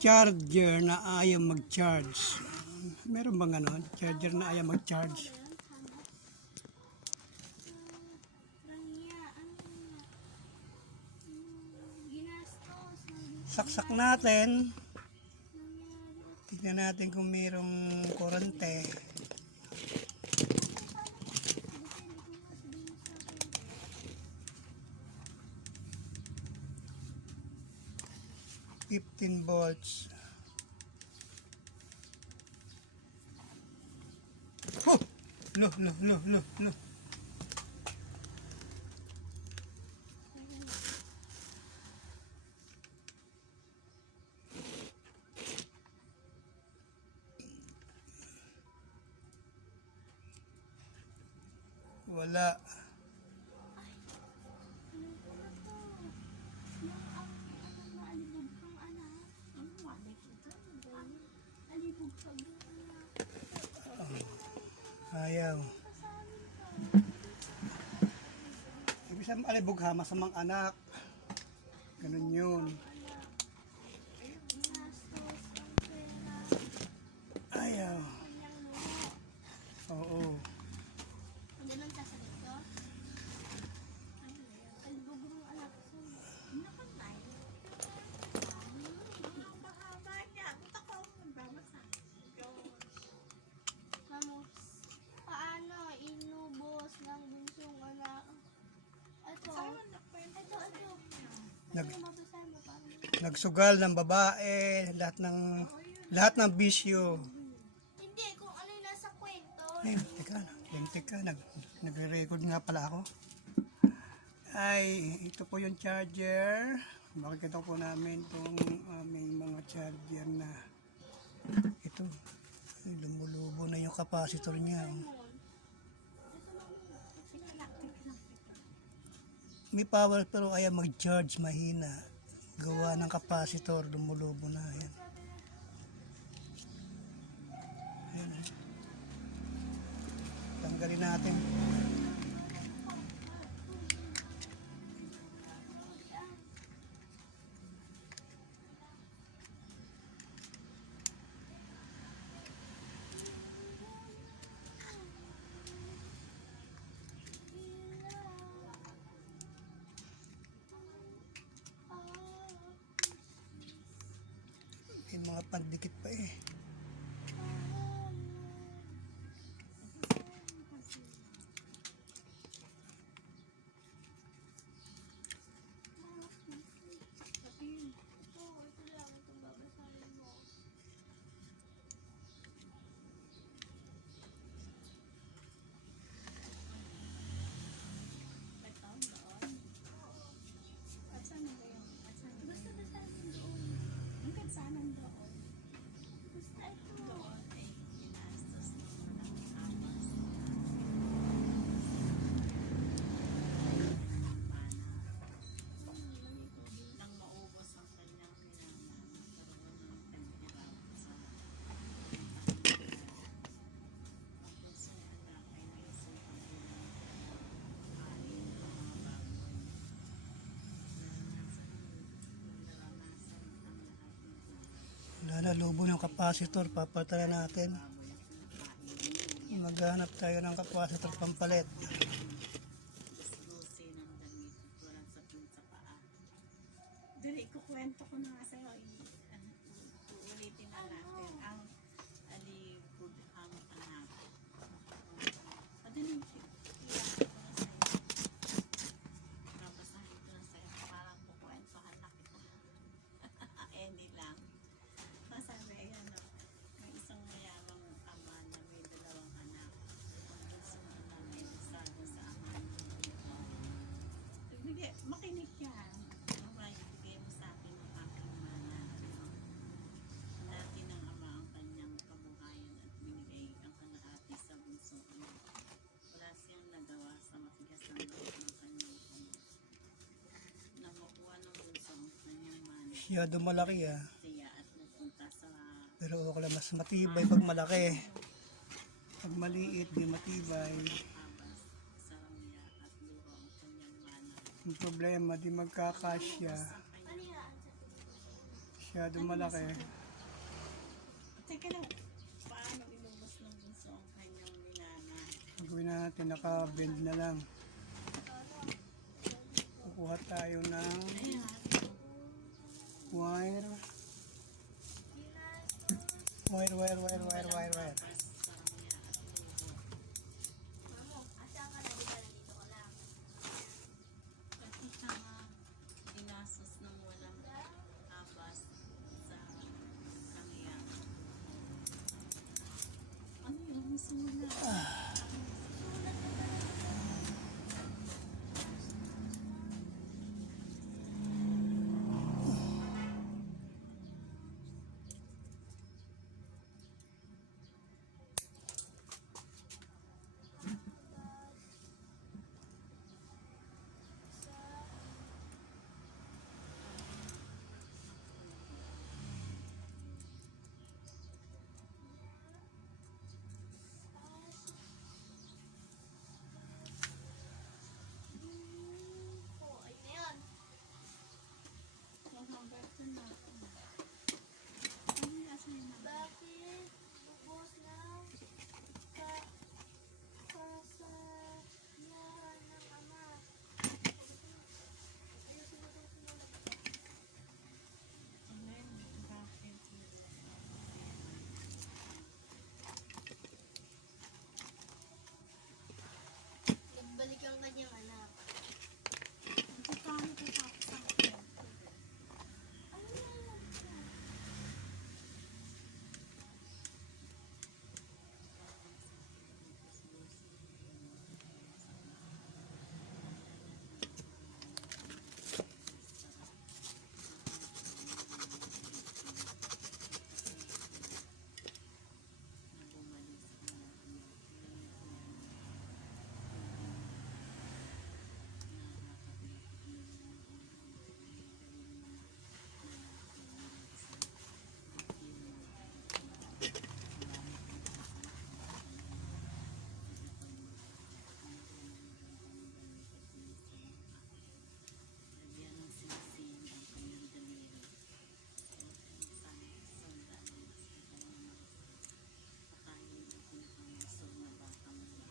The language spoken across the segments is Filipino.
Charger na ayaw mag-charge. Meron bang ganon? Charger na ayaw mag-charge. Saksak natin. Tignan natin kung mayroong kurente. $15 volts. Oh! No. Wala. Ayaw. Ibig sabihin alibog ha, masamang anak. Ganun yun. Ayaw. Oo. Ganun sasalit ko? Alibog mo anak ko. Nakatay. Ang bahaba niya. Buta ko ang babasa. Mamo, paano inubos ng bunsong anak? Ito. Nagsugal ng babae, lahat ng bisyo. Hindi, kung ano yung nasa kwento. Ay, teka, nagre-record nga pala ako. Ay, ito po yung charger. Makikita po namin itong aming mga charger na ito. Ay, lumulubo na yung capacitor niya. May power pero ayaw mag-charge, mahina. Gawa ng capacitor, lumulubo na. Ayan. Ayan. Tanggalin natin. May mga pandikit pa eh. Lalalubo ng capacitor, papatayan natin. Maghanap tayo ng capacitor pampalit. Dali, kukwento ko na nga sa'yo. Uulitin na natin ang alibog ang anak. Madaling iyak ko na sa'yo. Nabasahin ko na sa'yo. Parang kukwentohan na kita. Hindi lang. Masabi, ayan o. May isang mayamang ama na may dalawang anak. Ang isang ama may nasago sa ama. Makinig yan. Ibigay mo sa akin ang aking mana. Dati ng ama ang kanyang kabuhayan at binigay ang kalahati sa bunsong anak. Wala siyang nagawa sa matigas ng loob ng kanyang ama. Nang makuha ng bunso ang kanyang mana. Siyado malaki ah. Siya at nagpunta sa Pero okay lang, mas matibay pag malaki. Pag maliit, di matibay. abas sa ramya at luho ang kanyang mana. Ang problema, di magkakasya. Masyado malaki. Teka lang, paano inubos ng bunso ang kanyang binana? Gagawin na natin, naka-bend na lang. Kukuha tayo ng Ayan, wire. Wire. Mamo, asa ka na? Di ba nandito ka lang? kasi siya nga inasos ng walang habas sa kanya. Ano yung sulat? Oh, ayun na yun. Hanggang ito na. Ano yung asa yun na? Bakit ubos ng kasayahan ng ama? Ayusin mo itong sinulat. Amen. Bakit? Nagbalik ang kanyang anak. Ito paano ito tapos ang kwento? Ano na lang siya? Lagyan ng singsing ang kanyang daliri. Pakain ang pinakamusog na batang niya.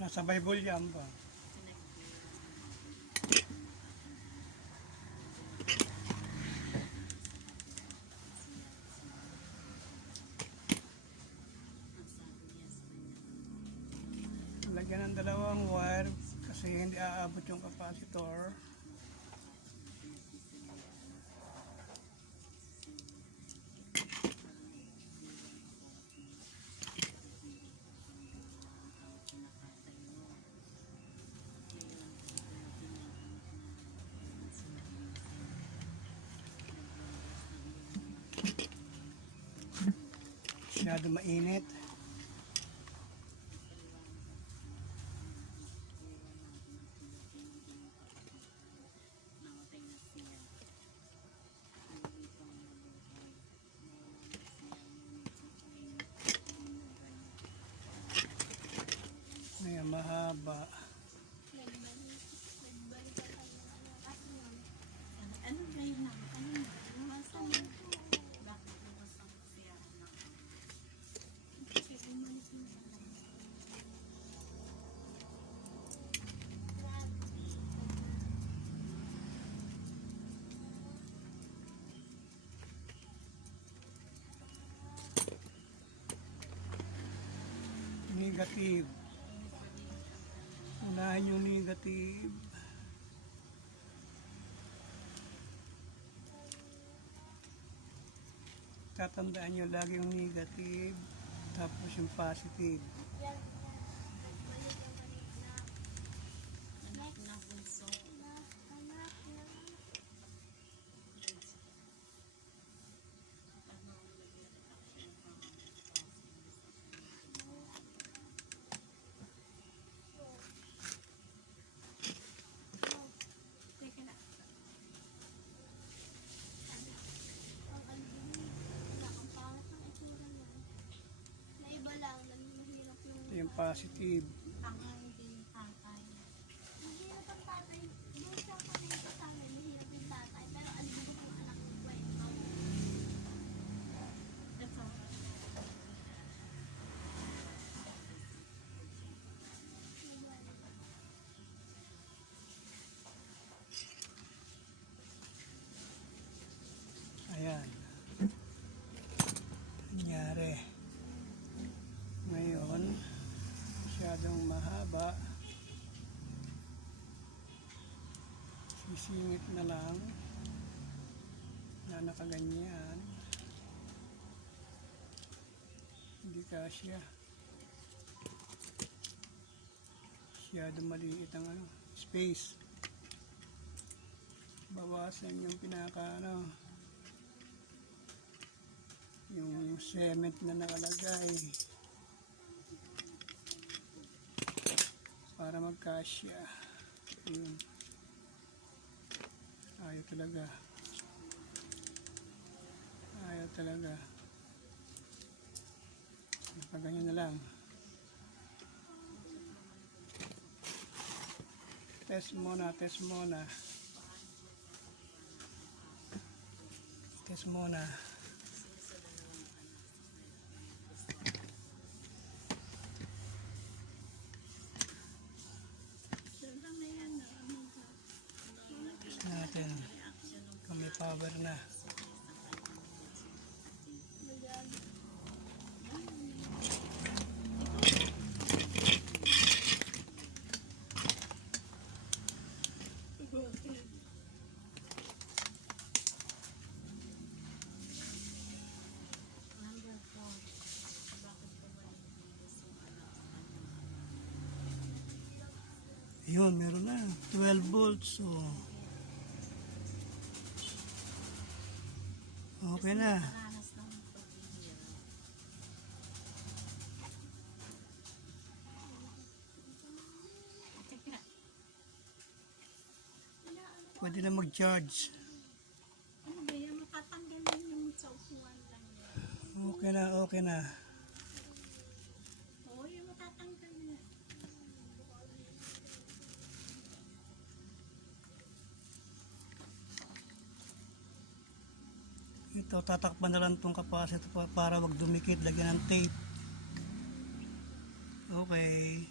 Nasa Bible yan ba? Ang sabi niya sa kanya, Lagyan ng dalawang wire kasi hindi aabot yung capacitor. Masyado mainit. namatay na siya. Hindi pang nabuhay. Nawalan na siya, ngunit sa kanyang binugay. May mahaba. Nagbalik ang kanyang anak. At yun. Ano ba yun na? Ano na? Lumasan na. Bakit lumasan siya? Kasi umalis na siya. Negative. Unahin yung negative. Tatandaan nyo lagi yung negative. Tapos yung positive. Yan. Nagbalik ang kanyang anak. Anak na bunso. Anak ng Ano ang naging reaction from Teka na. ang albini. Anak, ang pangat ng itsura niya. Na iba lang, mahirap yung... Ito yung positive. Ang hindi tatay. Mahirap ang tatay. Doon sa kanina sa amin, mahirap yung tatay. Pero albini yung anak Isingit na lang na nakaganyan. Hindi kasya. Masyado maliit ang space. Bawasan yung yung cement na nakalagay para magkasya. Yun. Ayaw talaga. Nakaganyan na lang. Test muna. Sobrang na yan, no? Test natin. Kung may power na. Number 4. Bakit ko ba nilinis yung Yun, meron na. 12 volts. So, okay na. Ranas ng paghihirap. Teka, Pwede na mag-charge. ano ba yan? Matatanggal lang yung sa upuan lang yan. Okay na. Oo, yung matatanggal na. Ito, tatakpan na lang itong capacitor para wag dumikit. Lagyan ng tape. Okay.